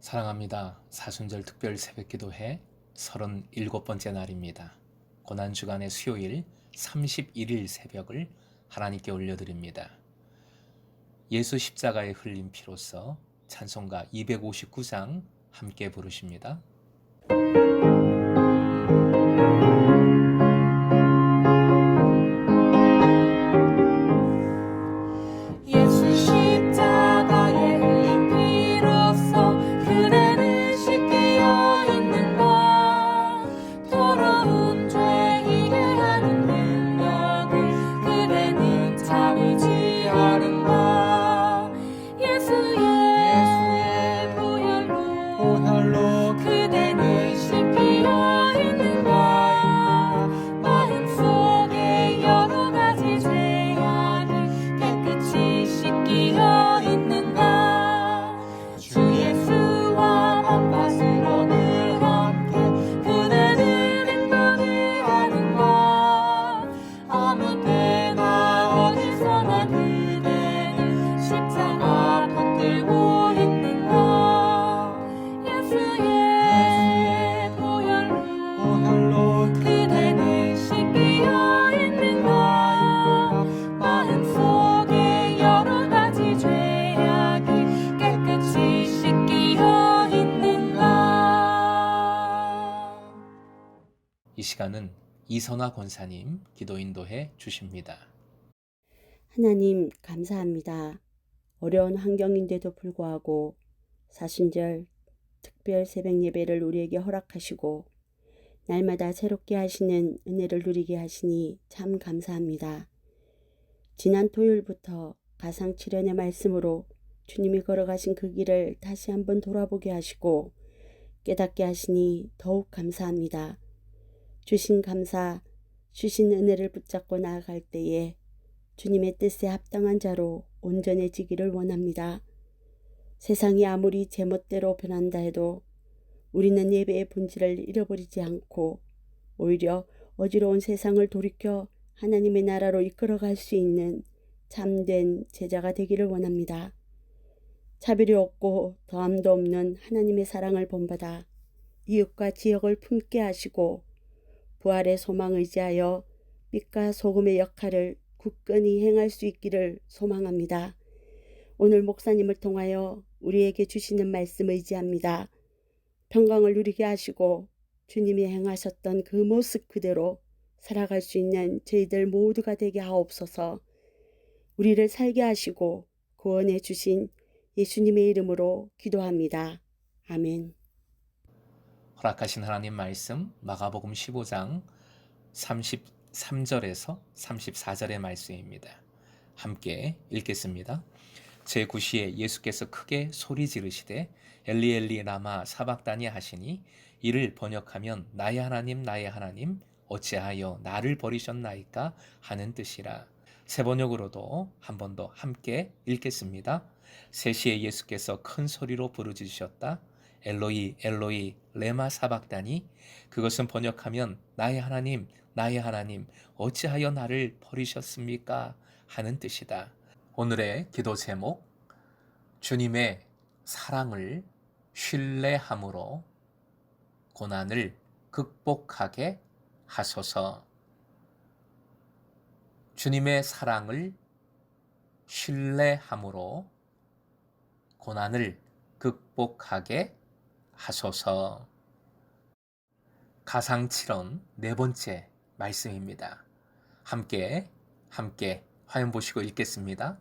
사랑합니다. 사순절 특별 새벽기도회 37번째 날입니다. 고난주간의 수요일 31일 새벽을 하나님께 올려드립니다. 예수 십자가에 흘린 피로써 찬송가 259장 함께 부르십니다. 예수 십자가에 흘린 피로써 그대는 씻기어 있는가. 더러운 죄 이해하는 능력을 그대는 참이지 않은가. 예수의 보혈로 그대는 씻기어 있는가. 마음속에 여러 가지 죄악을 깨끗이 씻기어 있는가. 주 예수와 밤낮으로 늘 함께 그대는 행복을 하는가. 아무 때나 어디서나 그대는 십자가 붙들고 있는가. 예수의 보혈로 그대는 씻기어 있는가. 마음속에 여러 가지 죄악을 깨끗이 씻기어 있는가. 이 시간은 이선화 권사님 기도 인도해 주십니다. 하나님 감사합니다. 어려운 환경인데도 불구하고 사순절 특별 새벽 예배를 우리에게 허락하시고 날마다 새롭게 하시는 은혜를 누리게 하시니 참 감사합니다. 지난 토요일부터 가상칠연의 말씀으로 주님이 걸어가신 그 길을 다시 한번 돌아보게 하시고 깨닫게 하시니 더욱 감사합니다. 주신 감사, 주신 은혜를 붙잡고 나아갈 때에 주님의 뜻에 합당한 자로 온전해지기를 원합니다. 세상이 아무리 제멋대로 변한다 해도 우리는 예배의 본질을 잃어버리지 않고 오히려 어지러운 세상을 돌이켜 하나님의 나라로 이끌어갈 수 있는 참된 제자가 되기를 원합니다. 차별이 없고 더함도 없는 하나님의 사랑을 본받아 이웃과 지역을 품게 하시고 부활의 소망 의지하여 빛과 소금의 역할을 굳건히 행할 수 있기를 소망합니다. 오늘 목사님을 통하여 우리에게 주시는 말씀 의지합니다. 평강을 누리게 하시고 주님이 행하셨던 그 모습 그대로 살아갈 수 있는 저희들 모두가 되게 하옵소서. 우리를 살게 하시고 구원해 주신 예수님의 이름으로 기도합니다. 아멘. 허락하신 하나님 말씀 마가복음 15장 33절에서 34절의 말씀입니다. 함께 읽겠습니다. 제9시에 예수께서 크게 소리 지르시되 엘리 엘리 라마 사박다니 하시니 이를 번역하면 나의 하나님 나의 하나님 어찌하여 나를 버리셨나이까 하는 뜻이라. 새 번역으로도 한 번 더 함께 읽겠습니다. 3시에 예수께서 큰 소리로 부르짖으셨다. 엘로이 엘로이 레마 사박다니. 그것은 번역하면 나의 하나님 어찌하여 나를 버리셨습니까 하는 뜻이다. 오늘의 기도 제목, 주님의 사랑을 신뢰함으로 고난을 극복하게 하소서. 주님의 사랑을 신뢰함으로 고난을 극복하게 하소서. 가상칠언 4번째 말씀입니다. 함께 화면 보시고 읽겠습니다.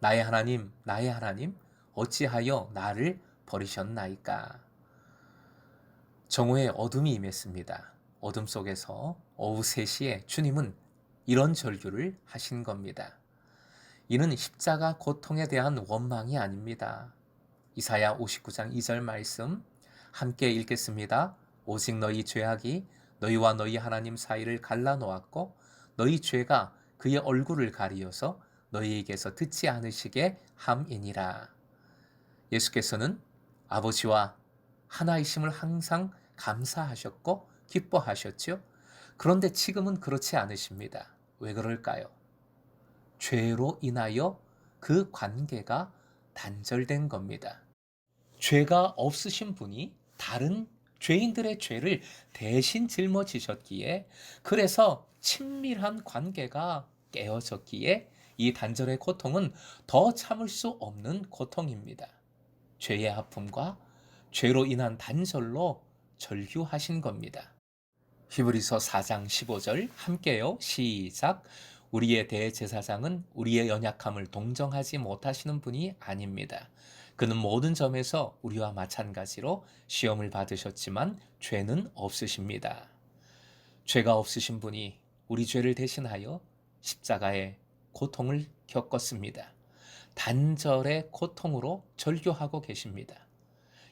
나의 하나님 어찌하여 나를 버리셨나이까. 정오의 어둠이 임했습니다. 어둠 속에서 오후 3시에 주님은 이런 절규를 하신 겁니다. 이는 십자가 고통에 대한 원망이 아닙니다. 이사야 59장 2절 말씀 함께 읽겠습니다. 오직 너희 죄악이 너희와 너희 하나님 사이를 갈라놓았고 너희 죄가 그의 얼굴을 가리어서 너희에게서 듣지 않으시게 함이니라. 예수께서는 아버지와 하나이심을 항상 감사하셨고 기뻐하셨죠. 그런데 지금은 그렇지 않으십니다. 왜 그럴까요? 죄로 인하여 그 관계가 단절된 겁니다. 죄가 없으신 분이 다른 죄인들의 죄를 대신 짊어지셨기에, 그래서 친밀한 관계가 깨어졌기에 이 단절의 고통은 더 참을 수 없는 고통입니다. 죄의 아픔과 죄로 인한 단절로 절규하신 겁니다. 히브리서 4장 15절 함께요. 시작. 우리의 대제사장은 우리의 연약함을 동정하지 못하시는 분이 아닙니다. 그는 모든 점에서 우리와 마찬가지로 시험을 받으셨지만 죄는 없으십니다. 죄가 없으신 분이 우리 죄를 대신하여 십자가의 고통을 겪었습니다. 단절의 고통으로 절규하고 계십니다.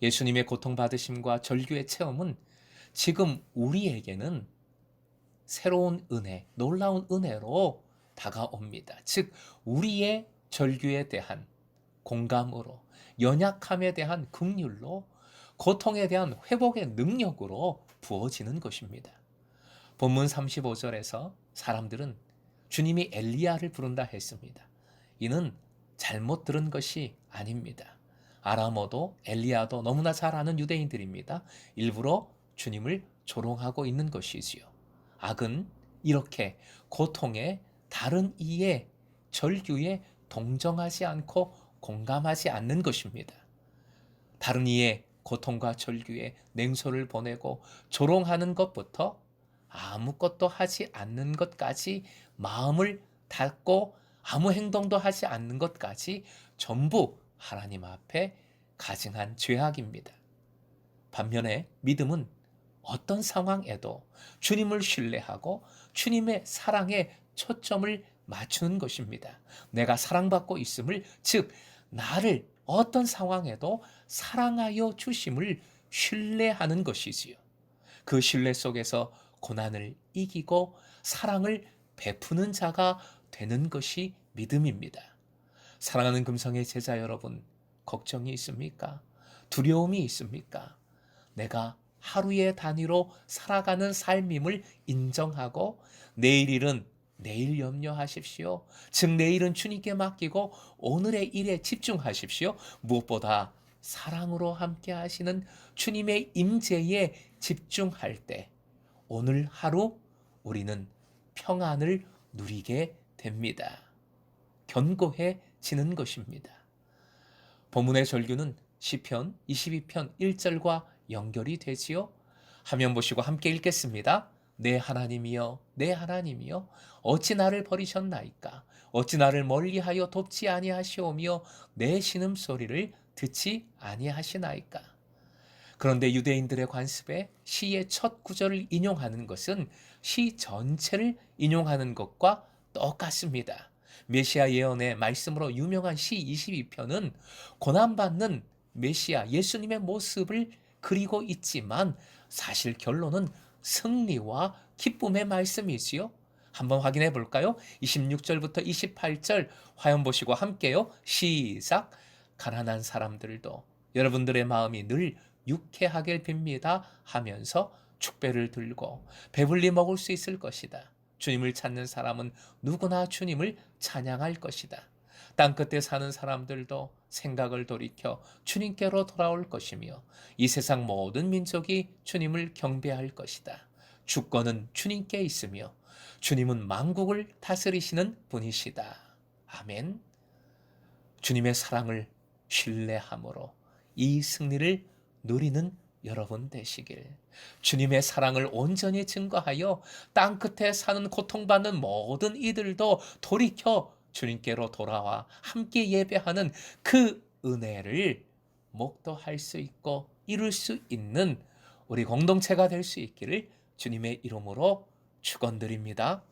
예수님의 고통받으심과 절규의 체험은 지금 우리에게는 새로운 은혜, 놀라운 은혜로 다가옵니다. 즉, 우리의 절규에 대한 공감으로, 연약함에 대한 긍휼로, 고통에 대한 회복의 능력으로 부어지는 것입니다. 본문 35절에서 사람들은 주님이 엘리야를 부른다 했습니다. 이는 잘못 들은 것이 아닙니다. 아람어도 엘리야도 너무나 잘 아는 유대인들입니다. 일부러 주님을 조롱하고 있는 것이지요. 악은 이렇게 고통에 다른 이의 절규에 동정하지 않고 공감하지 않는 것입니다. 다른 이의 고통과 절규에 냉소를 보내고 조롱하는 것부터 아무것도 하지 않는 것까지, 마음을 닫고 아무 행동도 하지 않는 것까지 전부 하나님 앞에 가증한 죄악입니다. 반면에 믿음은 어떤 상황에도 주님을 신뢰하고 주님의 사랑에 초점을 맞추는 것입니다. 내가 사랑받고 있음을, 즉 나를 어떤 상황에도 사랑하여 주심을 신뢰하는 것이지요. 그 신뢰 속에서 고난을 이기고 사랑을 베푸는 자가 되는 것이 믿음입니다. 사랑하는 금성의 제자 여러분, 걱정이 있습니까? 두려움이 있습니까? 내가 하루의 단위로 살아가는 삶임을 인정하고 내일 일은 내일 염려하십시오. 즉 내일은 주님께 맡기고 오늘의 일에 집중하십시오. 무엇보다 사랑으로 함께 하시는 주님의 임재에 집중할 때 오늘 하루 우리는 평안을 누리게 됩니다. 견고해지는 것입니다. 본문의 절규는 시편 22편 1절과 연결이 되지요. 화면 보시고 함께 읽겠습니다. 내 하나님이여, 내 하나님이여, 어찌 나를 버리셨나이까? 어찌 나를 멀리하여 돕지 아니하시오며 내 신음소리를 듣지 아니하시나이까? 그런데 유대인들의 관습에 시의 첫 구절을 인용하는 것은 시 전체를 인용하는 것과 똑같습니다. 메시아 예언의 말씀으로 유명한 시 22편은 고난받는 메시아 예수님의 모습을 그리고 있지만 사실 결론은 승리와 기쁨의 말씀이지요. 한번 확인해 볼까요? 26절부터 28절 화면 보시고 함께요. 시작. 가난한 사람들도 여러분들의 마음이 늘 유쾌하길 빕니다 하면서 축배를 들고 배불리 먹을 수 있을 것이다. 주님을 찾는 사람은 누구나 주님을 찬양할 것이다. 땅끝에 사는 사람들도 생각을 돌이켜 주님께로 돌아올 것이며 이 세상 모든 민족이 주님을 경배할 것이다. 주권은 주님께 있으며 주님은 만국을 다스리시는 분이시다. 아멘. 주님의 사랑을 신뢰함으로 이 승리를 누리는 여러분 되시길. 주님의 사랑을 온전히 증거하여 땅끝에 사는 고통받는 모든 이들도 돌이켜 주님께로 돌아와 함께 예배하는 그 은혜를 목도할 수 있고 이룰 수 있는 우리 공동체가 될 수 있기를 주님의 이름으로 축원드립니다.